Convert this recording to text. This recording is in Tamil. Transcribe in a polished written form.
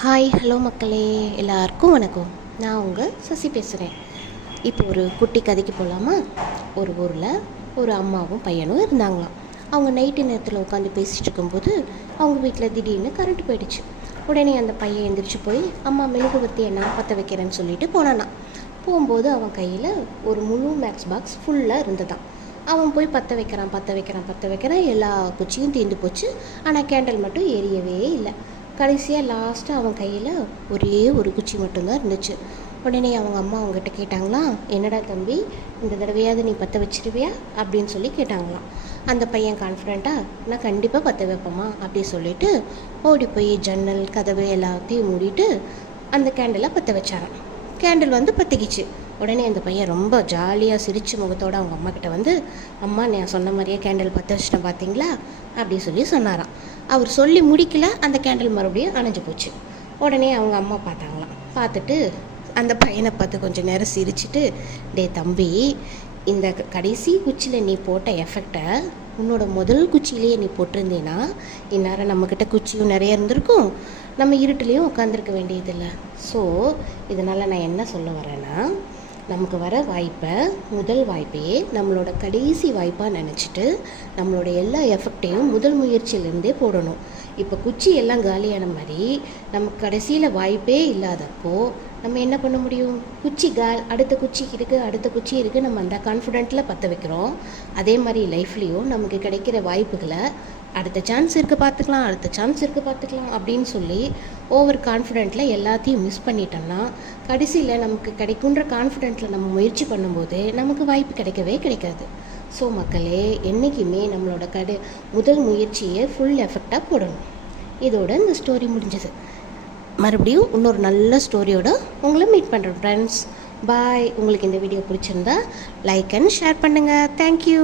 ஹாய் ஹலோ மக்களே, எல்லாருக்கும் வணக்கம். நான் உங்கள் சசி பேசுகிறேன். இப்போ ஒரு குட்டி கதைக்கு போகலாமா? ஒரு ஊரில் ஒரு அம்மாவும் பையனும் இருந்தாங்களாம். அவங்க நைட்டு நேரத்தில் உட்காந்து பேசிகிட்டு இருக்கும்போது அவங்க வீட்டில் திடீர்னு கரண்ட் போயிடுச்சு. உடனே அந்த பையன் எழுந்திரிச்சு போய் அம்மா மெழுகுவர்த்தியை நான் பற்ற வைக்கிறேன்னு சொல்லிட்டு போனானா. போகும்போது அவன் கையில் ஒரு முழு மேக்ஸ் பாக்ஸ் ஃபுல்லாக இருந்ததான். அவன் போய் பற்ற வைக்கிறான். எல்லா குச்சியும் தீர்ந்து போச்சு. ஆனால் கேண்டல் மட்டும் எரியவே இல்லை. கடைசியாக லாஸ்ட்டாக அவன் கையில் ஒரே ஒரு குச்சி மட்டும்தான் இருந்துச்சு. உடனே அவங்க அம்மா அவங்ககிட்ட கேட்டாங்களாம், என்னடா தம்பி, இந்த தடவையாவது நீ பற்ற வச்சிருவியா அப்படின்னு சொல்லி கேட்டாங்களாம். அந்த பையன் கான்ஃபிடெண்ட்டாக நான் கண்டிப்பாக பற்ற வைப்போமா அப்படி சொல்லிட்டு ஓடி போய் ஜன்னல் கதவு எல்லாத்தையும் மூடிட்டு அந்த கேண்டலை பற்ற வச்சாரான். கேண்டில் பற்றிக்கிச்சு. உடனே அந்த பையன் ரொம்ப ஜாலியாக சிரிச்சு முகத்தோடு அவங்க அம்மா கிட்ட அம்மா நான் சொன்ன மாதிரியே கேண்டில் பற்ற வச்சிட்டேன் பார்த்தீங்களா அப்படி சொல்லி சொன்னாராம். அவர் சொல்லி முடிக்கல, அந்த கேண்டில் மறுபடியும் அணைஞ்சு போச்சு. உடனே அவங்க அம்மா பார்த்தாங்களாம். பார்த்துட்டு அந்த பையனை பார்த்து கொஞ்சம் நேரம் சிரிச்சுட்டு, டே தம்பி, இந்த கடைசி குச்சியில் நீ போட்ட எஃபெக்டை உன்னோட முதல் குச்சியிலேயே நீ போட்டிருந்தீன்னா இந்நேரம் நம்மக்கிட்ட குச்சியும் நிறைய இருந்திருக்கும், நம்ம இருட்டுலேயும் உட்காந்துருக்க வேண்டியதில்லை. ஸோ இதனால் நான் என்ன சொல்ல வரேன்னா, நமக்கு வர வாய்ப்பை முதல் வாய்ப்பையே நம்மளோட கடைசி வாய்ப்பாக நினச்சிட்டு நம்மளோட எல்லா எஃபெக்டையும் முதல் முயற்சியிலேருந்தே போடணும். இப்போ குச்சி எல்லாம் காலியான மாதிரி நமக்கு கடைசியில் வாய்ப்பே இல்லாதப்போ நம்ம என்ன பண்ண முடியும்? அடுத்த குச்சி இருக்குது நம்ம அந்த கான்ஃபிடென்ட்டில் பற்ற வைக்கிறோம். அதே மாதிரி லைஃப்லேயும் நமக்கு கிடைக்கிற வாய்ப்புகளை அடுத்த சான்ஸ் இருக்குது பார்த்துக்கலாம் அப்படின்னு சொல்லி ஓவர் கான்ஃபிடென்ட்டில் எல்லாத்தையும் மிஸ் பண்ணிட்டோம்னா கடைசியில் நமக்கு கிடைக்குன்ற கான்ஃபிடென்ட்டில் நம்ம முயற்சி பண்ணும்போது நமக்கு வாய்ப்பு கிடைக்காது. ஸோ மக்களே, என்றைக்குமே நம்மளோட முதல் முயற்சியை ஃபுல் எஃபெக்டாக போடணும். இதோட இந்த ஸ்டோரி முடிஞ்சது. மறுபடியும் இன்னொரு நல்ல ஸ்டோரியோட உங்களை மீட் பண்ணுறேன் ஃப்ரெண்ட்ஸ். பாய். உங்களுக்கு இந்த வீடியோ பிடிச்சிருந்தா லைக் அண்ட் ஷேர் பண்ணுங்கள். தேங்க்யூ.